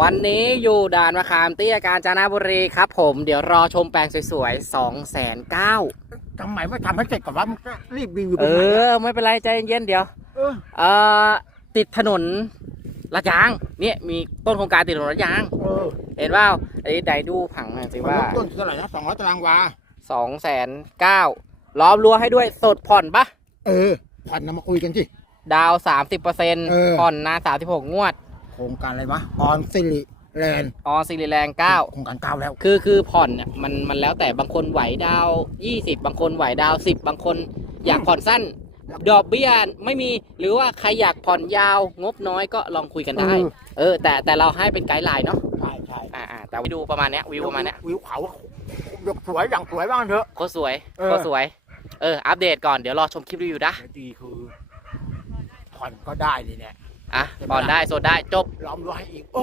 วันนี้อยู่ด่านมะขามเตี้ยกาญจนบุรีครับ ผมเดี๋ยวรอชมแปลงสวยๆสองแสนเก้าทำไมไม่ทำให้เสร็จก่อนวะมันก็รีบรีวิวเอไปไหนออะไม่เป็นไรใจเย็นๆเดี๋ยว เออเอ่อ ติดถนนลาดยางเนี่ยมีต้นโครงการติดถนนลาดยาง เออเห็นว่าอันนี้ไดดูผังหน่อยสิว่าเริ่มต้นเท่าไหร่นะสองร้อยตารางวาสองแสนเก้าล้อมรั้วให้ด้วยสดผ่อนปะเออผ่อนนำมาคุยกันสิ ดาวสามสิบเปอร์เซ็นต์เออ ผ่อนนานสามสิบหกงวด โครงการอะไรวะออนซิลิแลนด์ออซิลิแรงเก้า โครงการเก้าแล้ว คือคือผ่อนเนี่ยมันมันแล้วแต่บางคนไหวดาวยี่สิบบางคนไหวดาวสิบบางคนอยากผ่อนสั้น ดอกเบี้ยไม่มีหรือว่าใครอยากผ่อนยาวงบน้อยก็ลองคุยกันได้เออเออ แต่แต่เราให้เป็นไกด์ไลน์เนาะใช่ใช่อ่าอ่าแต่วิวประมาณเนี้ยวิวประมาณเนี้ยวิวเขายกสวยอย่างสวยบ้างเถอะ โคตรสวยเออ โคตรสวย เออ อัปเดตก่อนเดี๋ยวรอชมคลิปรีวิวนะแต่ดีคือผ่อนก็ได้เลยเนี่ย อะผ่อนได้โซนได้จบ ล้อมรั้วให้อีก